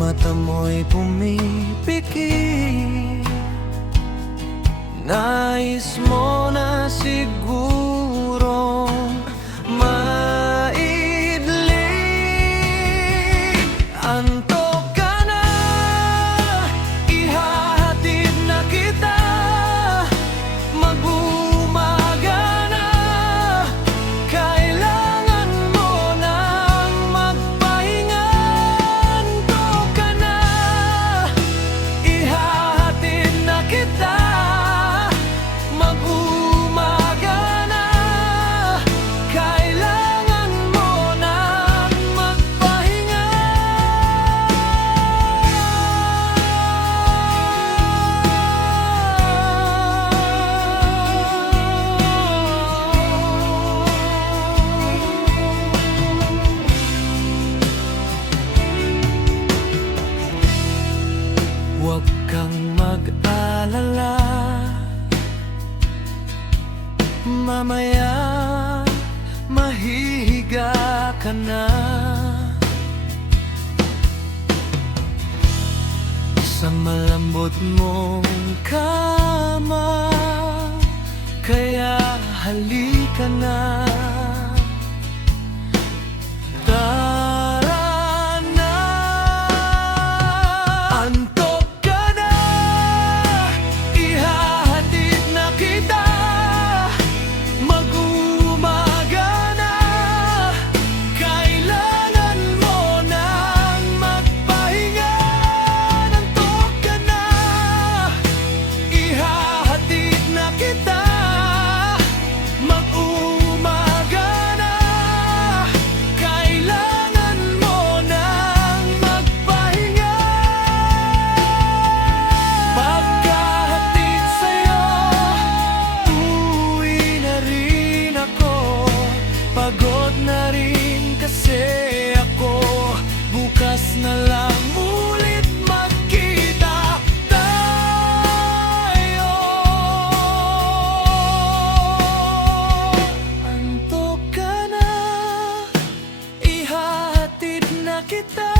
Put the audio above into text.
mata mo'y pumipikit. Nais mo na sigurong maidling. Antok ka na, ihahatid na kita. Mag-umaga na, kailangan mo nang magpahinga. Antok ka na, ihahatid na kita. Mag-umaga na, kailangan mo nang magpahinga. Huwag kang mag-alala, mamaya mahihiga ka na sa malambot mong kama. Kaya halika na, tara na. Antok ka na, ihahatid na kita. Mag-umaga na, kailangan mo nang magpahinga. Antok ka na, ihahatid na kita. Mag-umaga na, kailangan mo nang magpahinga. Pagkahatid sa'yo, uwi na rin ako. Pagod na rin kasi ako. Bukas na lang ulit magkita tayo. Antok ka na, ihahatid na kita.